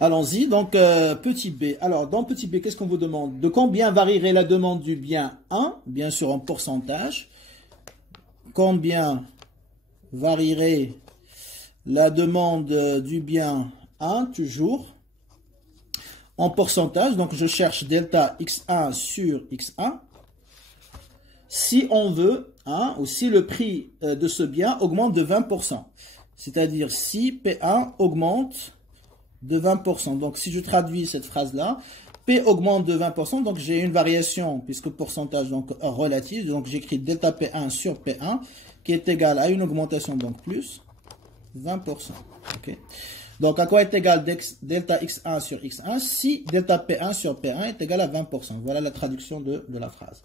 Allons-y, donc petit b. Alors, dans petit b, qu'est-ce qu'on vous demande? De combien varierait la demande du bien 1, bien sûr en pourcentage. Combien varierait la demande du bien 1, toujours, en pourcentage. Donc, je cherche delta x1 sur x1. Si on veut, ou si le prix de ce bien augmente de 20%. C'est-à-dire si P1 augmente de 20%. Donc, si je traduis cette phrase-là, P augmente de 20%, donc j'ai une variation, puisque pourcentage donc relative, donc j'écris delta P1 sur P1, qui est égal à une augmentation, donc plus 20%. Okay. Donc, à quoi est égal delta x1 sur x1 si delta P1 sur P1 est égal à 20%. Voilà la traduction de la phrase.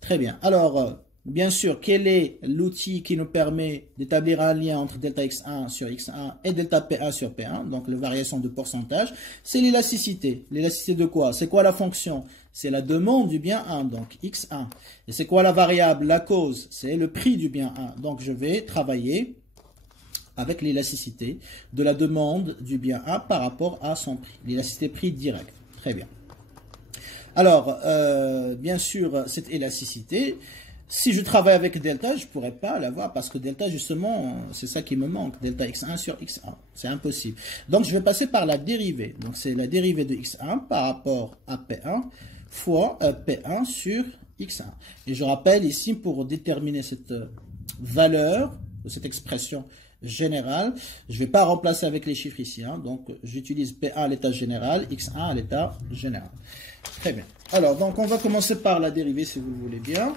Très bien. Alors, bien sûr, quel est l'outil qui nous permet d'établir un lien entre delta x1 sur x1 et delta P1 sur P1, donc la variation de pourcentage? C'est l'élasticité. L'élasticité de quoi? C'est quoi la fonction? C'est la demande du bien 1, donc x1. Et c'est quoi la variable? La cause, c'est le prix du bien 1. Donc, je vais travailler avec l'élasticité de la demande du bien 1 par rapport à son prix. L'élasticité prix direct. Très bien. Alors, bien sûr, cette élasticité, si je travaille avec delta, je ne pourrais pas l'avoir parce que delta, justement, c'est ça qui me manque. Delta x1 sur x1. C'est impossible. Donc, je vais passer par la dérivée. Donc, c'est la dérivée de x1 par rapport à P1 fois P1 sur x1. Et je rappelle ici, pour déterminer cette valeur de cette expression générale, je ne vais pas remplacer avec les chiffres ici. Donc, j'utilise P1 à l'état général, x1 à l'état général. Très bien. Alors, donc, on va commencer par la dérivée, si vous le voulez bien.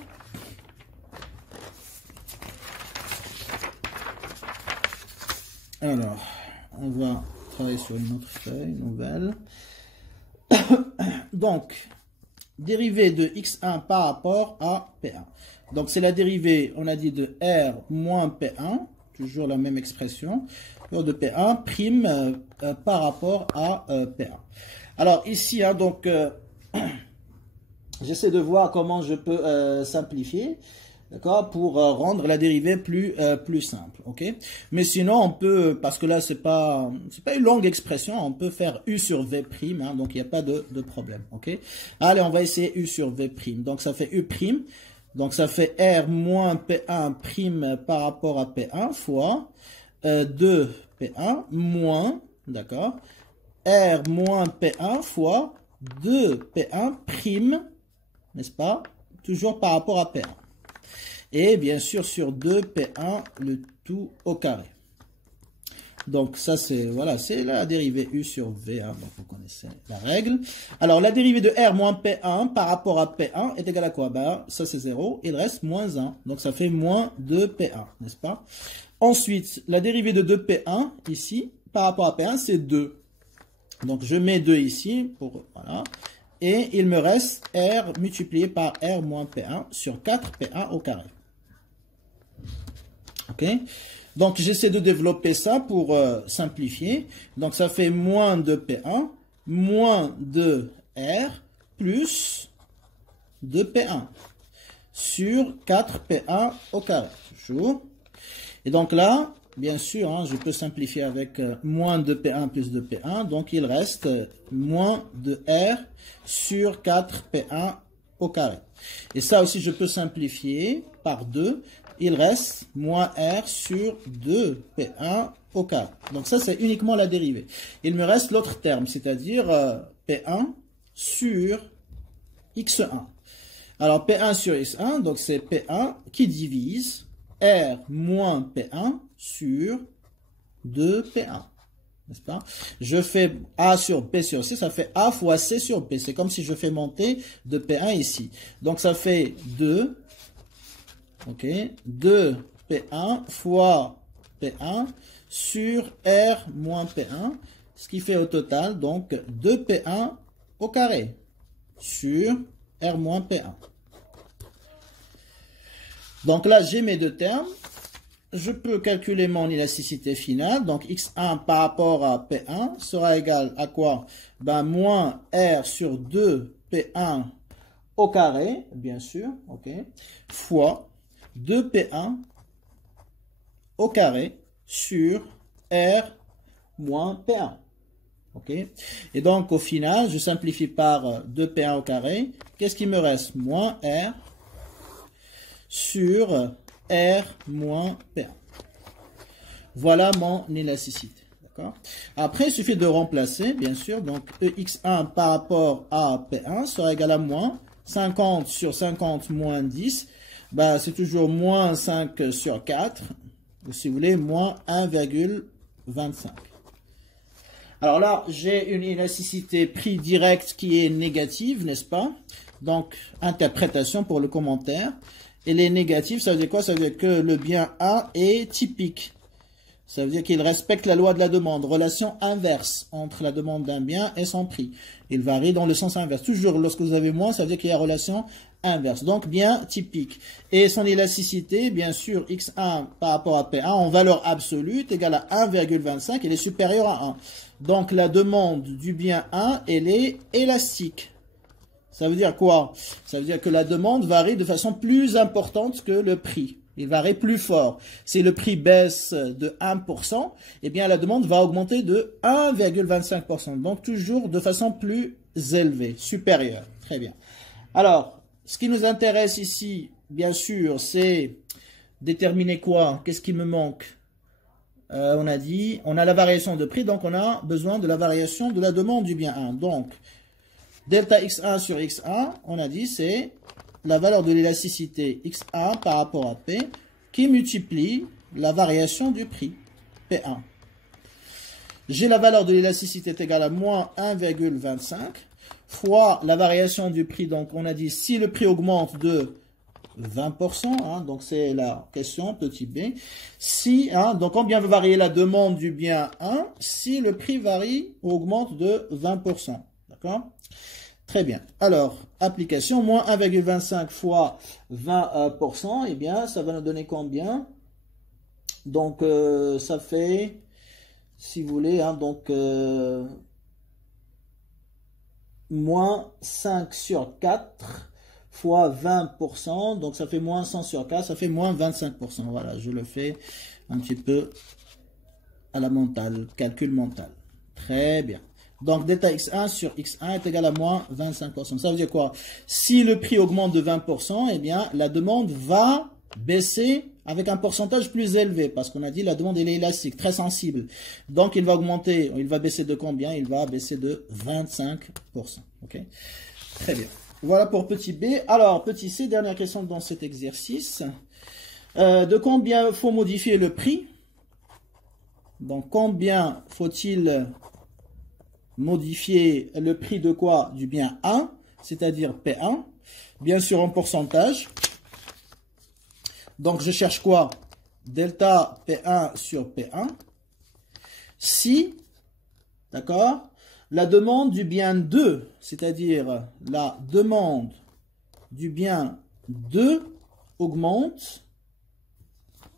Alors, on va travailler sur une autre feuille nouvelle. Donc, dérivée de x1 par rapport à P1. Donc, c'est la dérivée, on a dit, de R moins P1, toujours la même expression, de P1, prime par rapport à P1. Alors, ici, donc, j'essaie de voir comment je peux simplifier, d'accord, pour rendre la dérivée plus simple, ok. Mais sinon, on peut, parce que là, c'est pas une longue expression, on peut faire U sur V prime, donc il n'y a pas de problème, ok. Allez, on va essayer U sur V prime. Donc, ça fait U prime. Donc, ça fait R moins P1 prime par rapport à P1 fois 2P1 moins, d'accord, R moins P1 fois 2P1 prime, n'est-ce pas, toujours par rapport à P1. Et bien sûr, sur 2P1, le tout au carré. Donc, ça, c'est voilà, c'est la dérivée U sur V. Donc, vous connaissez la règle. Alors, la dérivée de R moins P1 par rapport à P1 est égale à quoi? Ça, c'est 0. Il reste moins 1. Donc, ça fait moins 2P1, n'est-ce pas? Ensuite, la dérivée de 2P1, ici, par rapport à P1, c'est 2. Donc, je mets 2 ici, voilà. Et il me reste R multiplié par R moins P1 sur 4P1 au carré. OK? Donc, j'essaie de développer ça pour simplifier. Donc, ça fait moins de P1, moins de R, plus 2P1 sur 4P1 au carré. Toujours. Et donc là, bien sûr, je peux simplifier avec moins de P1 plus de P1. Donc, il reste moins de R sur 4P1 au carré. Et ça aussi, je peux simplifier par 2. Il reste moins R sur 2P1 au carré. Donc ça, c'est uniquement la dérivée. Il me reste l'autre terme, c'est-à-dire P1 sur X1. Alors P1 sur X1, donc c'est P1 qui divise R moins P1 sur 2P1. N'est-ce pas? Je fais A sur P sur C, ça fait A fois C sur P. C'est comme si je fais monter de P1 ici. Donc ça fait 2. Ok, 2P1 fois P1 sur R moins P1, ce qui fait au total donc 2P1 au carré sur R moins P1. Donc là, j'ai mes deux termes. Je peux calculer mon élasticité finale. Donc X1 par rapport à P1 sera égal à quoi? Moins R sur 2P1 au carré, bien sûr, ok, fois 2P1 au carré sur R moins P1. Ok. Et donc, au final, je simplifie par 2P1 au carré. Qu'est-ce qui me reste? Moins R sur R moins P1. Voilà mon élasticité. D'accord. Après, il suffit de remplacer, bien sûr. Donc, EX1 par rapport à P1 sera égal à moins 50 sur 50 moins 10. Bah, c'est toujours moins 5 sur 4. Ou si vous voulez, moins 1,25. Alors là, j'ai une élasticité prix direct qui est négative, n'est-ce pas? Donc, interprétation pour le commentaire. Elle est négative, ça veut dire quoi? Ça veut dire que le bien A est typique. Ça veut dire qu'il respecte la loi de la demande, relation inverse entre la demande d'un bien et son prix. Il varie dans le sens inverse. Toujours, lorsque vous avez moins, ça veut dire qu'il y a relation inverse. Donc, bien typique. Et son élasticité, bien sûr, X1 par rapport à P1 en valeur absolue est égale à 1,25. Elle est supérieure à 1. Donc, la demande du bien 1, elle est élastique. Ça veut dire quoi? Ça veut dire que la demande varie de façon plus importante que le prix. Il varie plus fort. Si le prix baisse de 1%, eh bien la demande va augmenter de 1,25%. Donc toujours de façon plus élevée, supérieure. Très bien. Alors, ce qui nous intéresse ici, bien sûr, c'est déterminer quoi? Qu'est-ce qui me manque? On a dit, on a la variation de prix, donc on a besoin de la variation de la demande du bien 1. Donc, delta X1 sur X1, on a dit, c'est la valeur de l'élasticité X1 par rapport à P qui multiplie la variation du prix, P1. J'ai la valeur de l'élasticité est égale à moins 1,25 fois la variation du prix. Donc, on a dit, si le prix augmente de 20%, hein, donc c'est la question, petit b. Si, hein, donc combien va varier la demande du bien 1 si le prix varie ou augmente de 20%. D'accord? Très bien. Alors, application, moins 1,25 fois 20%, eh bien, ça va nous donner combien? Donc, ça fait, si vous voulez, hein, donc, moins 5 sur 4 fois 20%, donc ça fait moins 100 sur 4, ça fait moins 25%. Voilà, je le fais un petit peu à la mentale, calcul mental. Très bien. Donc, delta X1 sur X1 est égal à moins 25%. Ça veut dire quoi? Si le prix augmente de 20%, eh bien, la demande va baisser avec un pourcentage plus élevé. Parce qu'on a dit la demande elle est élastique, très sensible. Donc, il va augmenter, il va baisser de combien? Il va baisser de 25%. Ok? Très bien. Voilà pour petit b. Alors, petit c, dernière question dans cet exercice. De combien faut modifier le prix? Donc, combien faut-il modifier le prix de quoi? Du bien 1, c'est-à-dire P1, bien sûr en pourcentage. Donc je cherche quoi? Delta P1 sur P1. Si, d'accord, la demande du bien 2, c'est-à-dire la demande du bien 2 augmente,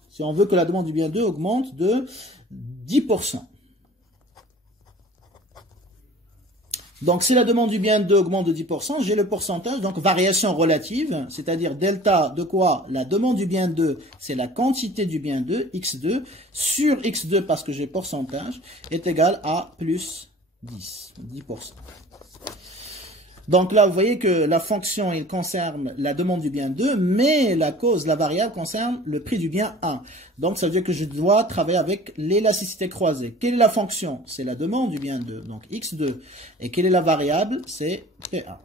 si on veut que la demande du bien 2 augmente de 10%. Donc, si la demande du bien 2 augmente de 10%, j'ai le pourcentage, donc variation relative, c'est-à-dire delta de quoi? La demande du bien 2, c'est la quantité du bien 2, x2, sur x2, parce que j'ai pourcentage, est égal à plus 10%. Donc là, vous voyez que la fonction, il concerne la demande du bien 2, mais la cause, la variable, concerne le prix du bien 1. Donc, ça veut dire que je dois travailler avec l'élasticité croisée. Quelle est la fonction? C'est la demande du bien 2, donc x2. Et quelle est la variable? C'est P1.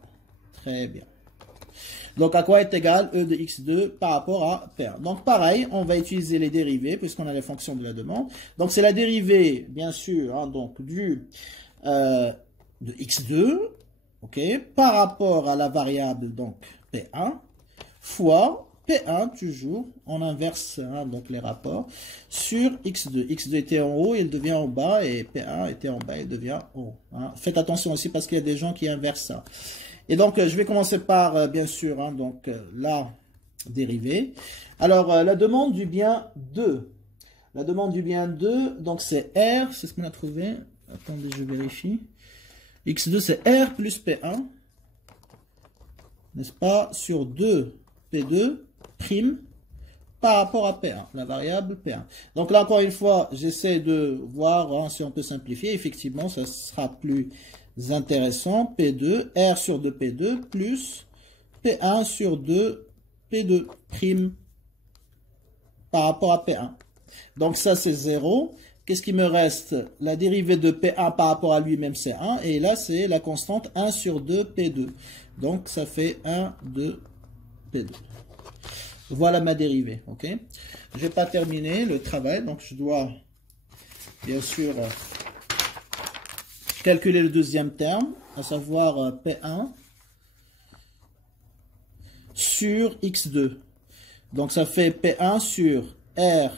Très bien. Donc, à quoi est égal E de x2 par rapport à P1? Donc, pareil, on va utiliser les dérivés, puisqu'on a les fonctions de la demande. Donc, c'est la dérivée, bien sûr, hein, donc, de x2, ok, par rapport à la variable donc P1 fois P1 toujours, on inverse hein, donc les rapports sur X2. X2 était en haut, il devient en bas et P1 était en bas, il devient en haut. Hein. Faites attention aussi parce qu'il y a des gens qui inversent ça. Et donc je vais commencer par bien sûr hein, donc la dérivée. Alors la demande du bien 2. La demande du bien 2, donc c'est R, c'est ce qu'on a trouvé. Attendez, je vérifie. X2, c'est R plus P1, n'est-ce pas, sur 2 P2 prime par rapport à P1, la variable P1. Donc là, encore une fois, j'essaie de voir hein, si on peut simplifier. Effectivement, ça sera plus intéressant. P2, R sur 2 P2 plus P1 sur 2 P2 prime par rapport à P1. Donc ça, c'est 0. Qu'est-ce qui me reste? La dérivée de P1 par rapport à lui-même, c'est 1. Et là, c'est la constante 1 sur 2 P2. Donc, ça fait 1, 2, P2. Voilà ma dérivée, ok? Je n'ai pas terminé le travail, donc je dois, bien sûr, calculer le deuxième terme, à savoir P1 sur X2. Donc, ça fait P1 sur R,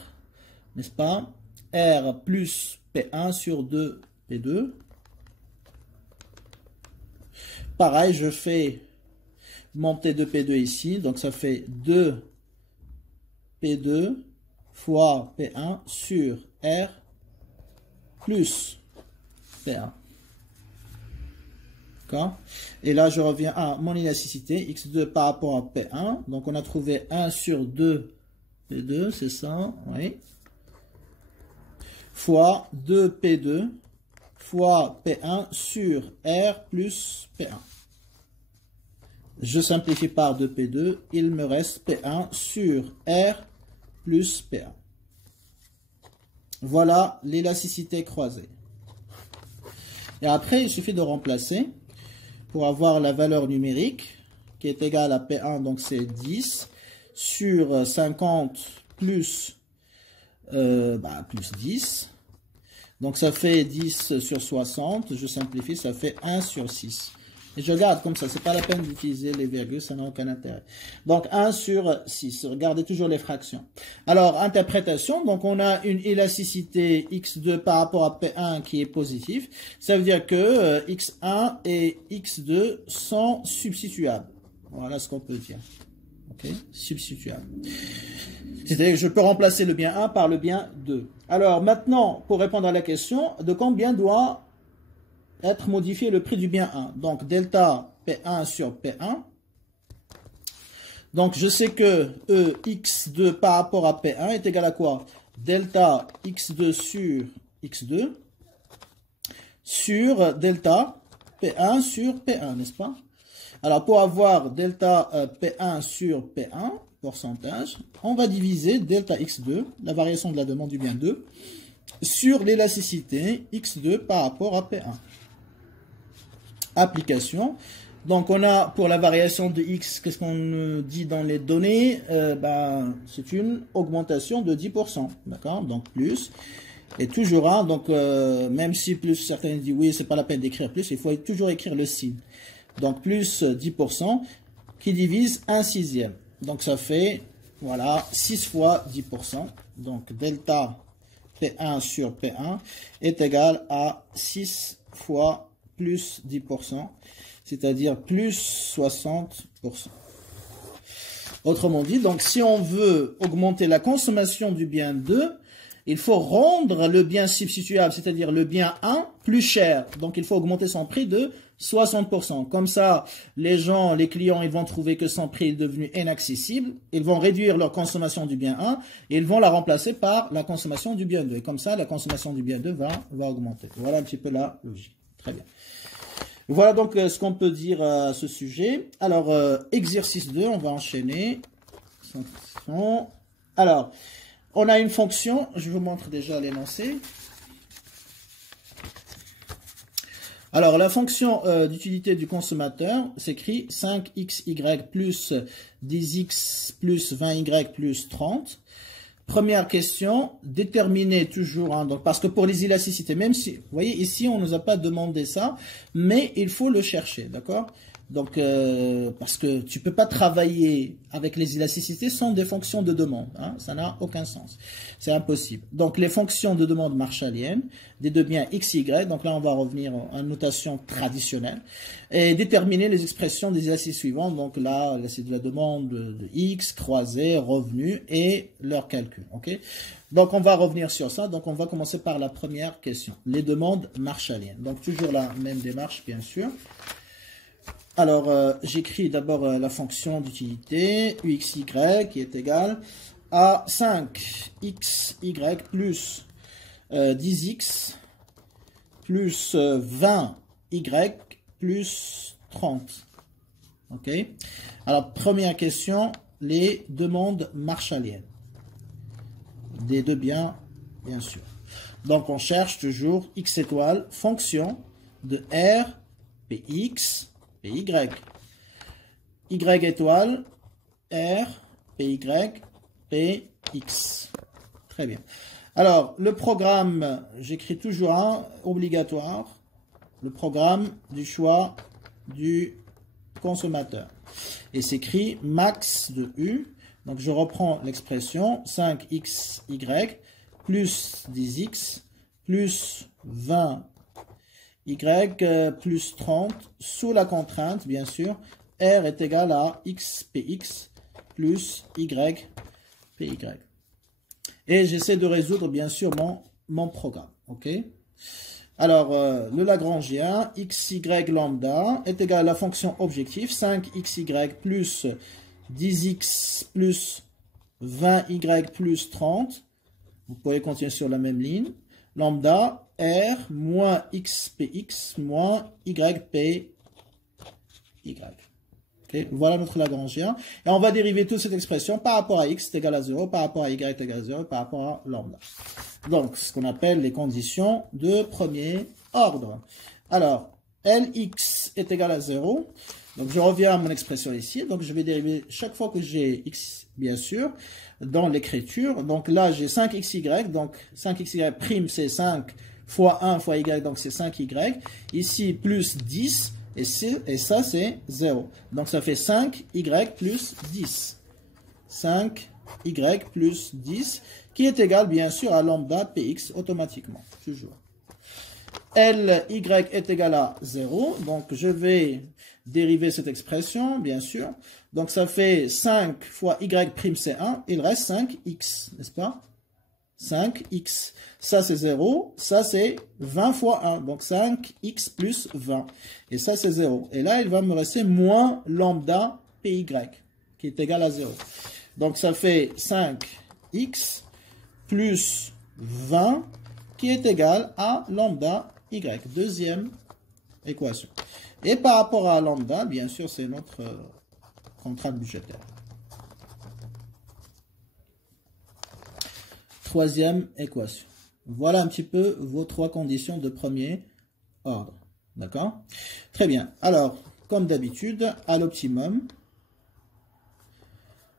n'est-ce pas? R plus P1 sur 2 P2. Pareil, je fais monter 2 P2 ici, donc ça fait 2 P2 fois P1 sur R plus P1. D'accord? Et là, je reviens à mon élasticité, X2 par rapport à P1. Donc, on a trouvé 1 sur 2 P2, c'est ça, oui. Fois 2 P2 fois P1 sur R plus P1. Je simplifie par 2 P2, il me reste P1 sur R plus P1. Voilà l'élasticité croisée. Et après, il suffit de remplacer pour avoir la valeur numérique qui est égale à P1, donc c'est 10, sur 50 plus 10. Donc ça fait 10 sur 60, je simplifie, ça fait 1 sur 6. Et je garde comme ça, c'est pas la peine d'utiliser les virgules, ça n'a aucun intérêt. Donc 1 sur 6, regardez toujours les fractions. Alors, interprétation, donc on a une élasticité X2 par rapport à P1 qui est positive. Ça veut dire que X1 et X2 sont substituables. Voilà ce qu'on peut dire. Ok, substituables. C'est-à-dire que je peux remplacer le bien 1 par le bien 2. Alors maintenant, pour répondre à la question, de combien doit être modifié le prix du bien 1? Donc delta P1 sur P1. Donc je sais que X2 par rapport à P1 est égal à quoi? Delta X2 sur X2 sur delta P1 sur P1, n'est-ce pas? Alors pour avoir delta P1 sur P1, pourcentage, on va diviser delta X2, la variation de la demande du bien 2, sur l'élasticité X2 par rapport à P1. Application. Donc on a pour la variation de X, qu'est-ce qu'on dit dans les données? C'est une augmentation de 10%. D'accord? Donc plus. Et toujours un, donc même si plus, certains disent oui, c'est pas la peine d'écrire plus, il faut toujours écrire le signe. Donc plus 10% qui divise 1 sixième. Donc ça fait, voilà, 6 fois 10%. Donc delta P1 sur P1 est égal à 6 fois plus 10%, c'est-à-dire plus 60%. Autrement dit, donc si on veut augmenter la consommation du bien 2, il faut rendre le bien substituable, c'est-à-dire le bien 1, plus cher. Donc il faut augmenter son prix de 60%. Comme ça, les gens, les clients, ils vont trouver que son prix est devenu inaccessible. Ils vont réduire leur consommation du bien 1 et ils vont la remplacer par la consommation du bien 2. Et comme ça, la consommation du bien 2 va augmenter. Voilà un petit peu la logique. Très bien. Voilà donc ce qu'on peut dire à ce sujet. Alors, exercice 2, on va enchaîner. Alors, on a une fonction, je vous montre déjà l'énoncé. Alors, la fonction d'utilité du consommateur s'écrit 5xy plus 10x plus 20y plus 30. Première question, déterminer toujours, hein, donc parce que pour les élasticités, même si, vous voyez, ici, on ne nous a pas demandé ça, mais il faut le chercher, d'accord? Donc, parce que tu peux pas travailler avec les élasticités sans des fonctions de demande, hein, ça n'a aucun sens, c'est impossible. Donc, les fonctions de demande marshalliennes, des deux biens x, y, donc là, on va revenir en notation traditionnelle, et déterminer les expressions des élasticité suivantes, donc là, c'est de la demande de x, croisée, revenu, et leur calcul, ok? Donc, on va revenir sur ça, donc on va commencer par la première question, les demandes marshalliennes. Donc, toujours la même démarche, bien sûr. Alors, j'écris d'abord la fonction d'utilité, uxy qui est égale à 5xy plus 10x plus 20y plus 30. Ok. Alors, première question, les demandes marshalliennes. Des deux biens, bien sûr. Donc, on cherche toujours x étoile, fonction de R, Px, Py. Y étoile, R, Py, Px. Très bien. Alors, le programme, j'écris toujours un, obligatoire, le programme du choix du consommateur. Et s'écrit max de U. Donc, je reprends l'expression 5xy plus 10x plus 20y plus 30 sous la contrainte, bien sûr, R est égal à xpx plus y py. Et j'essaie de résoudre, bien sûr, mon programme. Ok. Alors, le Lagrangien, xy lambda est égal à la fonction objectif, 5xy plus 10x plus 20y plus 30. Vous pouvez continuer sur la même ligne. Lambda, R, moins xpx, moins ypy. Okay. Voilà notre Lagrangien. Et on va dériver toute cette expression par rapport à x est égal à 0, par rapport à y est égal à 0, par rapport à lambda. Donc, ce qu'on appelle les conditions de premier ordre. Alors, Lx est égal à 0. Donc, je reviens à mon expression ici. Donc, je vais dériver chaque fois que j'ai x, bien sûr, dans l'écriture. Donc, là, j'ai 5xy. Donc, 5xy prime, c'est 5 fois 1 fois y, donc c'est 5y. Ici, plus 10. Et ça, c'est 0. Donc, ça fait 5y plus 10. 5y plus 10, qui est égal, bien sûr, à lambda px automatiquement. Toujours. Ly est égal à 0. Donc, je vais dériver cette expression, bien sûr. Donc, ça fait 5 fois y prime, c'est 1. Il reste 5x, n'est-ce pas? 5x. Ça, c'est 0. Ça, c'est 20 fois 1. Donc, 5x plus 20. Et ça, c'est 0. Et là, il va me rester moins lambda py, qui est égal à 0. Donc, ça fait 5x plus 20, qui est égal à lambda y. Deuxième équation. Et par rapport à lambda, bien sûr, c'est notre contrainte budgétaire. Troisième équation. Voilà un petit peu vos trois conditions de premier ordre. D'accord? Très bien. Alors, comme d'habitude, à l'optimum,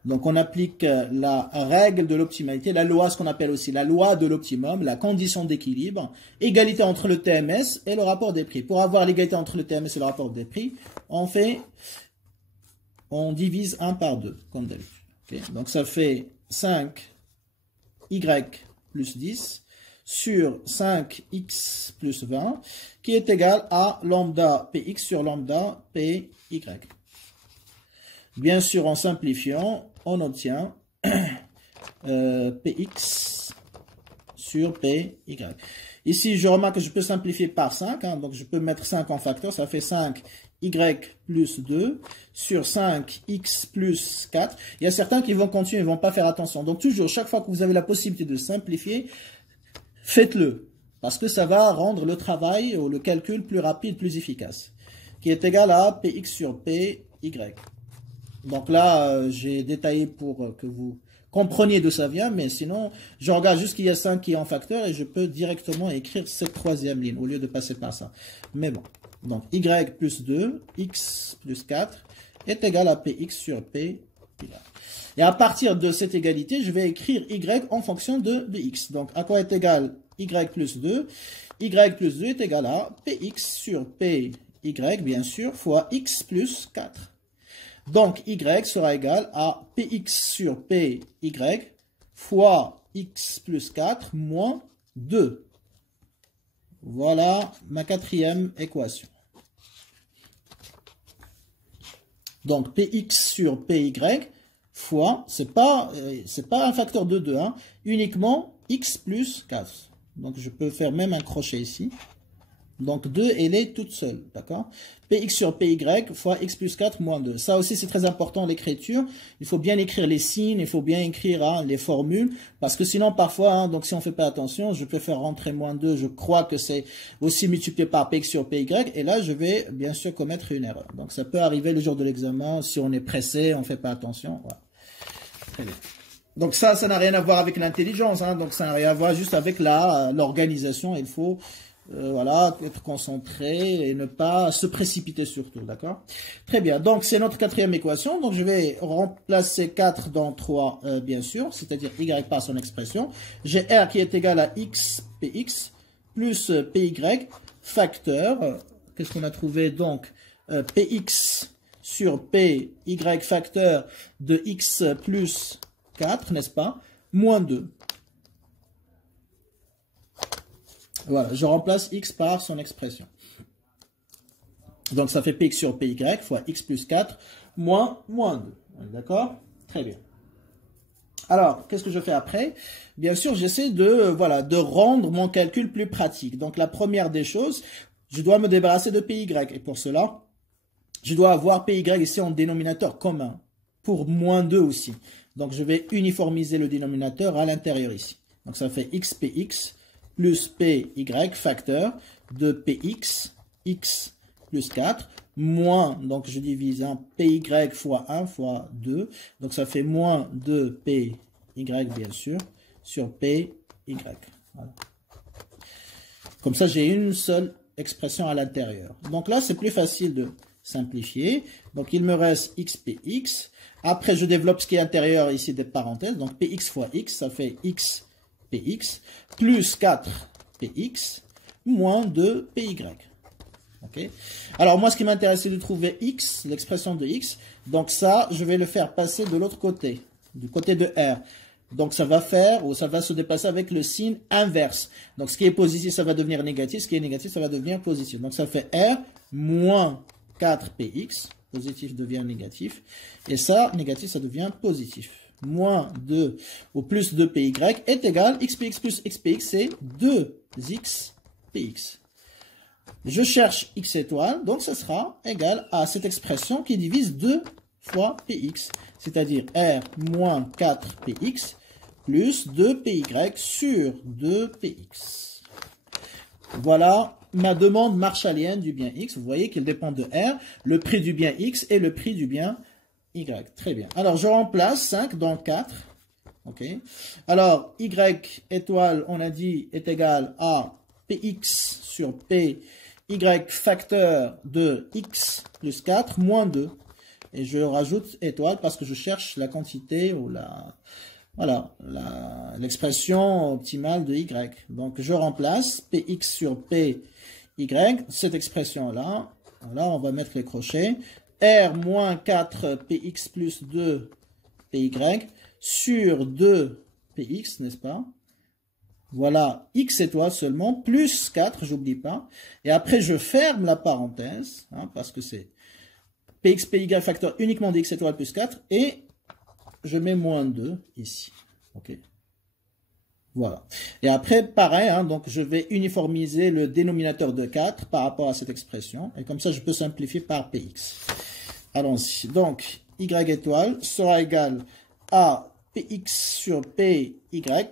donc on applique la règle de l'optimalité, la loi, ce qu'on appelle aussi la loi de l'optimum, la condition d'équilibre, égalité entre le TMS et le rapport des prix. Pour avoir l'égalité entre le TMS et le rapport des prix, on divise 1 par 2, comme d'habitude. Okay? Donc ça fait 5y plus 10 sur 5x plus 20, qui est égal à lambda px sur lambda py. Bien sûr, en simplifiant, on obtient px sur py. Ici, je remarque que je peux simplifier par 5, hein, donc je peux mettre 5 en facteur, ça fait 5y plus 2 sur 5x plus 4. Il y a certains qui vont continuer, ils ne vont pas faire attention. Donc toujours, chaque fois que vous avez la possibilité de simplifier, faites-le, parce que ça va rendre le travail ou le calcul plus rapide, plus efficace, qui est égal à px sur py. Donc là, j'ai détaillé pour que vous compreniez d'où ça vient, mais sinon, je regarde juste qu'il y a 5 qui est en facteur et je peux directement écrire cette troisième ligne au lieu de passer par ça. Mais bon, donc y plus 2, x plus 4 est égal à px sur p. Et à partir de cette égalité, je vais écrire y en fonction de x. Donc, à quoi est égal y plus 2? Y plus 2 est égal à px sur py, bien sûr, fois x plus 4. Donc, y sera égal à px sur py fois x plus 4 moins 2. Voilà ma quatrième équation. Donc, px sur py fois, c'est pas un facteur de 2, hein, uniquement x plus 4. Donc, je peux faire même un crochet ici. Donc 2, elle est toute seule, d'accord? Px sur Py fois x plus 4 moins 2. Ça aussi, c'est très important, l'écriture. Il faut bien écrire les signes, il faut bien écrire hein, les formules, parce que sinon, parfois, hein, donc si on ne fait pas attention, je peux faire rentrer moins 2, je crois que c'est aussi multiplié par Px sur Py, et là, je vais bien sûr commettre une erreur. Donc ça peut arriver le jour de l'examen, si on est pressé, on ne fait pas attention. Voilà. Très bien. Donc ça n'a rien à voir avec l'intelligence, hein, donc ça n'a rien à voir juste avec l'organisation, il faut... voilà, être concentré et ne pas se précipiter surtout, d'accord? Très bien, donc c'est notre quatrième équation, donc je vais remplacer 4 dans 3, bien sûr, c'est-à-dire y par son expression. J'ai r qui est égal à x px plus py facteur, qu'est-ce qu'on a trouvé donc? Px sur py facteur de x plus 4, n'est-ce pas? Moins 2. Voilà, je remplace x par son expression. Donc ça fait px sur py fois x plus 4 moins 2. D'accord? Très bien. Alors, qu'est-ce que je fais après? Bien sûr, j'essaie de rendre mon calcul plus pratique. Donc la première des choses, je dois me débarrasser de py. Et pour cela, je dois avoir py ici en dénominateur commun. Pour moins 2 aussi. Donc je vais uniformiser le dénominateur à l'intérieur ici. Donc ça fait xpx plus py facteur de px, x plus 4, moins, donc je divise un py fois 1 fois 2, donc ça fait moins 2 py, bien sûr, sur py. Voilà. Comme ça, j'ai une seule expression à l'intérieur. Donc là, c'est plus facile de simplifier. Donc il me reste xpx. Après, je développe ce qui est intérieur ici des parenthèses. Donc px fois x, ça fait x px plus 4 px moins 2 py. Okay. Alors moi, ce qui m'intéresse, c'est de trouver x, l'expression de x. Donc ça, je vais le faire passer de l'autre côté, du côté de r. Donc ça va faire, ou ça va se dépasser avec le signe inverse. Donc ce qui est positif, ça va devenir négatif. Ce qui est négatif, ça va devenir positif. Donc ça fait r moins 4px. Positif devient négatif. Et ça, négatif, ça devient positif. Moins 2 ou plus 2py est égal xpx plus xpx, c'est 2xpx. Je cherche x étoile, donc ce sera égal à cette expression qui divise 2 fois px, c'est-à-dire r moins 4px plus 2py sur 2px. Voilà ma demande marshallienne du bien x. Vous voyez qu'il dépend de r, le prix du bien x et le prix du bien y. Très bien. Alors, je remplace 5 dans 4. OK. Alors, y étoile, on a dit, est égal à px sur p, y facteur de x plus 4 moins 2. Et je rajoute étoile parce que je cherche la quantité ou l'expression optimale de y. Donc, je remplace px sur py, cette expression-là. Voilà, on va mettre les crochets. R moins 4 px plus 2 py sur 2 px, n'est-ce pas? Voilà, x étoile seulement, plus 4, j'oublie pas. Et après, je ferme la parenthèse, hein, parce que c'est px, py facteur uniquement de x étoile plus 4, et je mets moins 2 ici. OK. Voilà. Et après, pareil, hein, donc je vais uniformiser le dénominateur de 4 par rapport à cette expression. Et comme ça, je peux simplifier par px. Allons-y. Donc, y étoile sera égal à px sur py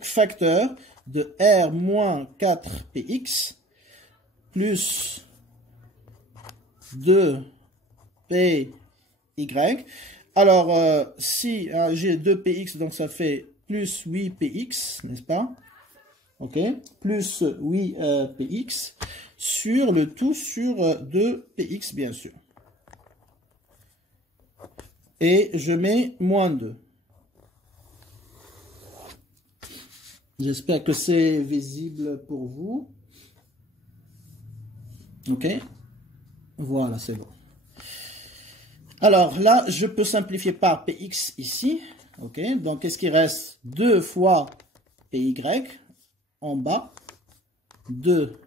facteur de r moins 4px plus 2py. Alors, si j'ai 2px, donc ça fait plus 8px, n'est-ce pas? OK. Plus 8px sur le tout sur 2px, bien sûr. Et je mets moins 2. J'espère que c'est visible pour vous. OK. Voilà, c'est bon. Alors là, je peux simplifier par px ici. OK. Donc, qu'est-ce qui reste? 2 fois py en bas. 2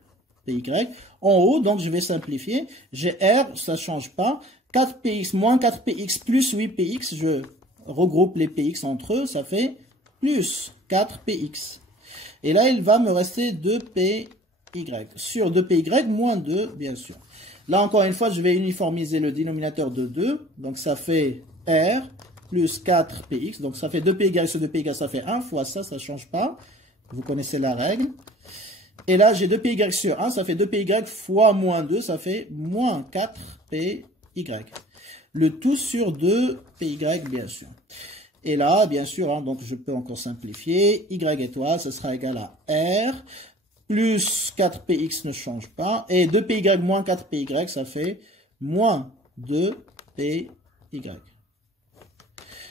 py en haut. Donc, je vais simplifier. J'ai r, ça ne change pas. 4px moins 4px plus 8px. Je regroupe les px entre eux. Ça fait plus 4px. Et là, il va me rester 2py. sur 2py moins 2, bien sûr. Là, encore une fois, je vais uniformiser le dénominateur de 2. Donc, ça fait R plus 4px. Donc, ça fait 2py sur 2py, ça fait 1 fois ça, ça ne change pas. Vous connaissez la règle. Et là, j'ai 2py sur 1, ça fait 2py fois moins 2, ça fait moins 4py. Le tout sur 2py, bien sûr. Et là, bien sûr, hein, donc je peux encore simplifier. Y étoile, ce sera égal à R. Plus 4px ne change pas. Et 2py moins 4py, ça fait moins 2py.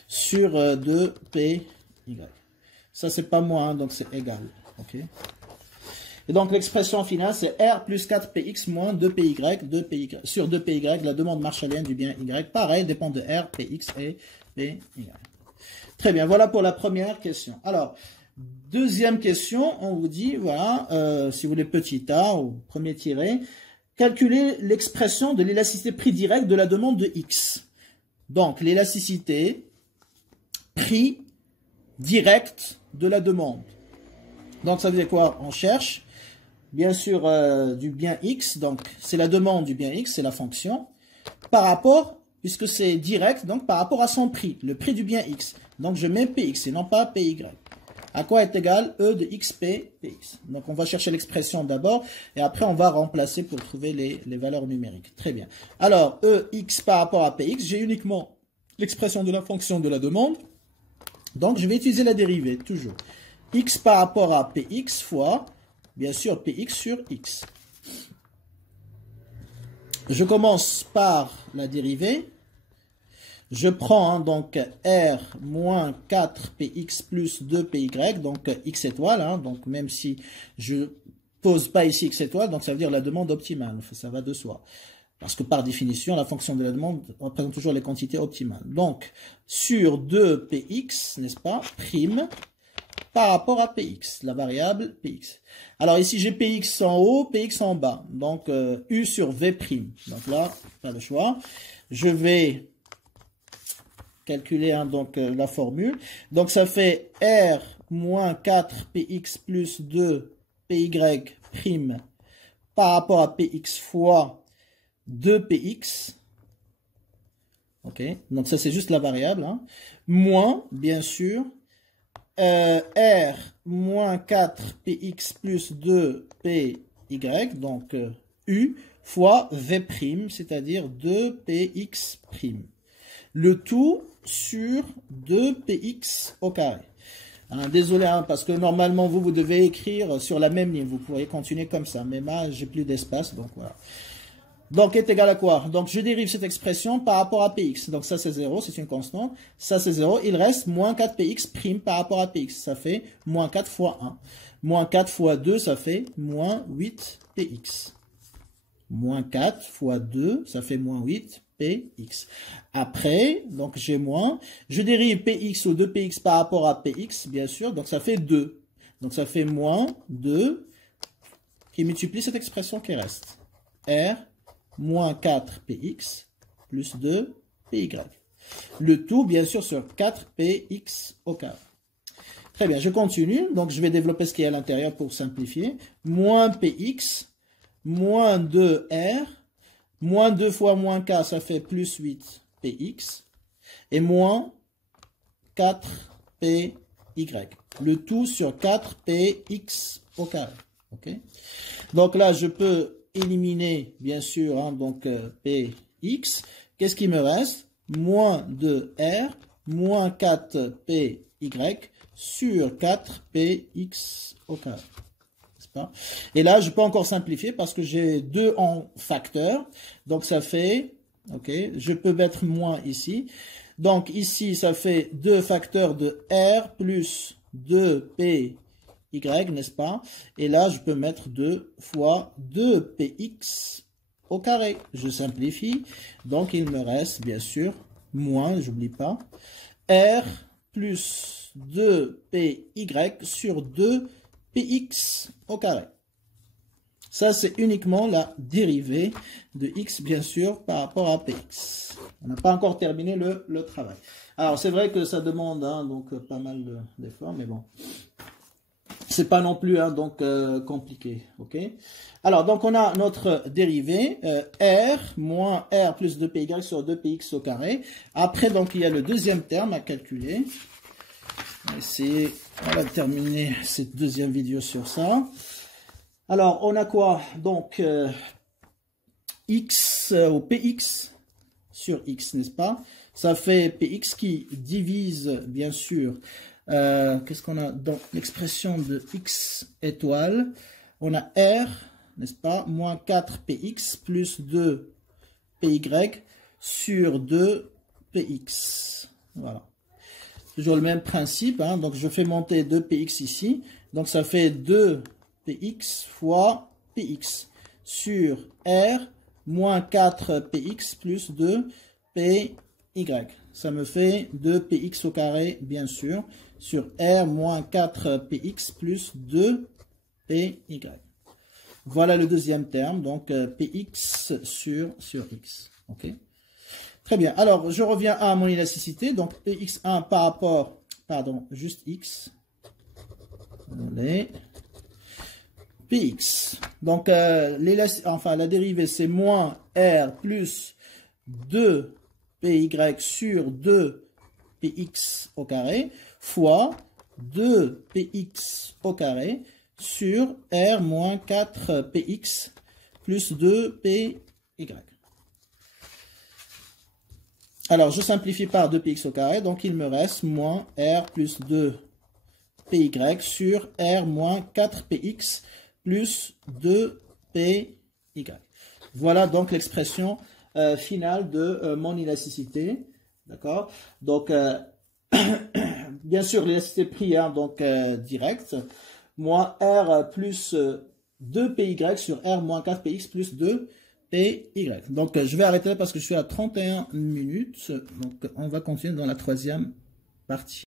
Sur 2py. Ça, c'est pas moins, hein, donc c'est égal. Ok. Et donc, l'expression finale, c'est R plus 4px moins 2py, sur 2py, la demande marshallienne du bien Y. Pareil, dépend de R, px et py. Très bien, voilà pour la première question. Alors, deuxième question, on vous dit, voilà, si vous voulez petit a ou premier tiré, calculez l'expression de l'élasticité prix direct de la demande de X. Donc, l'élasticité prix direct de la demande. Donc, ça veut dire quoi? On cherche, bien sûr, du bien X, donc c'est la demande du bien X, c'est la fonction, par rapport, puisque c'est direct, donc par rapport à son prix, le prix du bien X. Donc, je mets Px et non pas Py. À quoi est égal E de XP, Px. Donc, on va chercher l'expression d'abord et après, on va remplacer pour trouver les valeurs numériques. Très bien. Alors, Ex par rapport à Px, j'ai uniquement l'expression de la fonction de la demande. Donc, je vais utiliser la dérivée, toujours. X par rapport à Px fois, bien sûr, Px sur X. Je commence par la dérivée. Je prends donc R moins 4px plus 2py, donc x étoile, hein, donc même si je pose pas ici x étoile, donc ça veut dire la demande optimale, ça va de soi. Parce que par définition, la fonction de la demande représente toujours les quantités optimales. Donc, sur 2px, n'est-ce pas, prime, par rapport à px, la variable px. Alors ici, j'ai px en haut, px en bas, donc u sur v prime. Donc là, pas le choix. Je vais calculer hein, donc la formule. Donc ça fait R moins 4px plus 2py prime par rapport à px fois 2px. Ok, donc ça c'est juste la variable. Hein. Moins, bien sûr, R moins 4px plus 2py, donc u fois v prime, c'est-à-dire 2px prime. Le tout sur 2px au carré. Hein, désolé, hein, parce que normalement, vous devez écrire sur la même ligne. Vous pourriez continuer comme ça. Mais moi, j'ai plus d'espace, donc voilà. Donc, est égal à quoi? Donc, je dérive cette expression par rapport à px. Donc, ça, c'est 0, c'est une constante. Ça, c'est 0. Il reste moins 4px prime par rapport à px. Ça fait moins 4 fois 1. Moins 4 fois 2, ça fait moins 8px. Moins 4 fois 2, ça fait moins 8 px. Après, donc j'ai moins, je dérive px ou 2px par rapport à px, bien sûr, donc ça fait 2. Donc ça fait moins 2 qui multiplie cette expression qui reste. R moins 4px plus 2py. Le tout, bien sûr, sur 4px au carré. Très bien, je continue. Donc je vais développer ce qui est à l'intérieur pour simplifier. Moins px moins 2r, moins 2 fois moins k, ça fait plus 8px, et moins 4py. Le tout sur 4px au carré. Okay. Donc là, je peux éliminer, bien sûr, hein, donc px. Qu'est-ce qui me reste? Moins 2r, moins 4py sur 4px au carré. Et là, je peux encore simplifier parce que j'ai 2 en facteur. Donc, ça fait, ok, je peux mettre moins ici. Donc, ici, ça fait 2 facteurs de R plus 2py, n'est-ce pas? Et là, je peux mettre 2 fois 2px au carré. Je simplifie. Donc, il me reste, bien sûr, moins, j'oublie pas, R plus 2py sur 2px au carré. Ça, c'est uniquement la dérivée de x, bien sûr, par rapport à px. On n'a pas encore terminé le travail. Alors, c'est vrai que ça demande hein, donc pas mal d'efforts, mais bon. C'est pas non plus donc compliqué, ok. Alors donc on a notre dérivée r moins r plus 2py sur 2px au carré. Après donc il y a le deuxième terme à calculer. On va terminer cette deuxième vidéo sur ça. Alors on a quoi donc x ou px sur x, n'est-ce pas? Ça fait px qui divise bien sûr. Qu'est-ce qu'on a dans l'expression de x étoile? On a r, n'est-ce pas, moins 4px plus 2py sur 2px. Voilà. Toujours le même principe, hein, donc je fais monter 2px ici. Donc ça fait 2px fois px sur r moins 4px plus 2py. Ça me fait 2px au carré, bien sûr, sur r moins 4px plus 2py. Voilà le deuxième terme, donc px sur x. Ok. Très bien. Alors, je reviens à mon élasticité. Donc, px1 par rapport, pardon, juste x. Allez. Px. Donc, la dérivée, c'est moins r plus 2py sur 2px au carré fois 2px au carré sur r moins 4px plus 2py. Alors, je simplifie par 2px au carré, donc il me reste moins r plus 2py sur r moins 4px plus 2py. Voilà donc l'expression finale de mon élasticité. D'accord? Donc, bien sûr, l'élasticité prix, hein, donc direct, moins r plus 2py sur r moins 4px plus 2py. Donc, je vais arrêter là parce que je suis à 31 minutes. Donc, on va continuer dans la troisième partie.